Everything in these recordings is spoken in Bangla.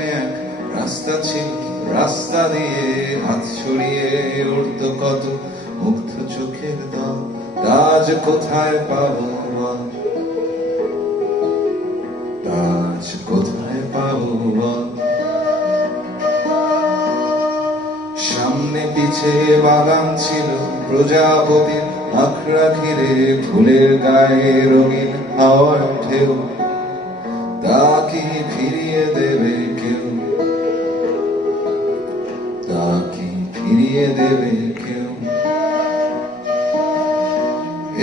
এখানে এক রাস্তা ছিল, রাস্তা দিয়ে হাত ছড়িয়ে উঠতো কত মুগ্ধ চোখের দল। আজ কোথায় পাবো বল, আজ কোথায় পাবো বল। সামনে পিছে বাগান ছিল প্রজাপতির, আখড়া ঘিরে ফুলের গায়ে রঙিন হাওয়ার ঢেউ। তা কি ফিরিয়ে দেবে কেউ, তা কি ফিরিয়ে দেবে কেউ।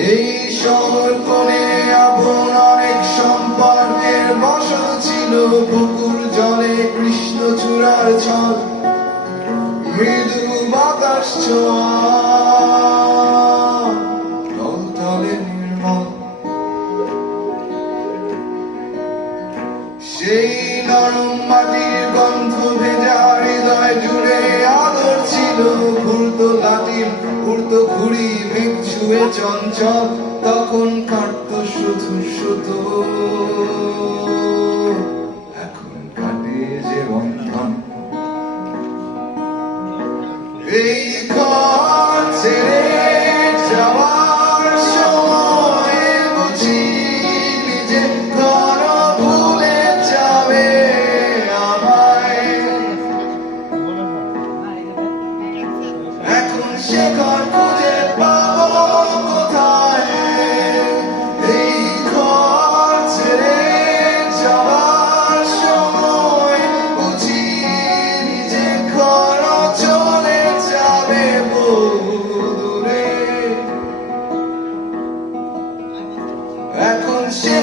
এই শহর কোণে আপন অনেক সম্পর্কের বসত ছিল, পুকুর জলে কৃষ্ণচূড়ার ছল, মৃদু বাতাস ছোঁয়া টলটলে নির্মল। সেই নরম মাটির গন্ধ ভেজা হৃদয় জুড়ে আদর ছিল, ঘুরতো লাটিম উড়তো ঘুড়ি, মেঘ ছুঁয়ে চঞ্চল তখন কাটতো শুধু শুধু। এখন কাটে যে বন্ধন, এই ঘর ছেড়ে যাওয়ার সময় বুঝি নিজে ঘর ভুলে যাবে আমায়। এখন সে ঘর খুঁজে পাবো কোথায়, এই ঘর ছেড়ে যাওয়ার সময় বুঝি নিজে ঘর চলে যাবে বহু দূরে। এখন সে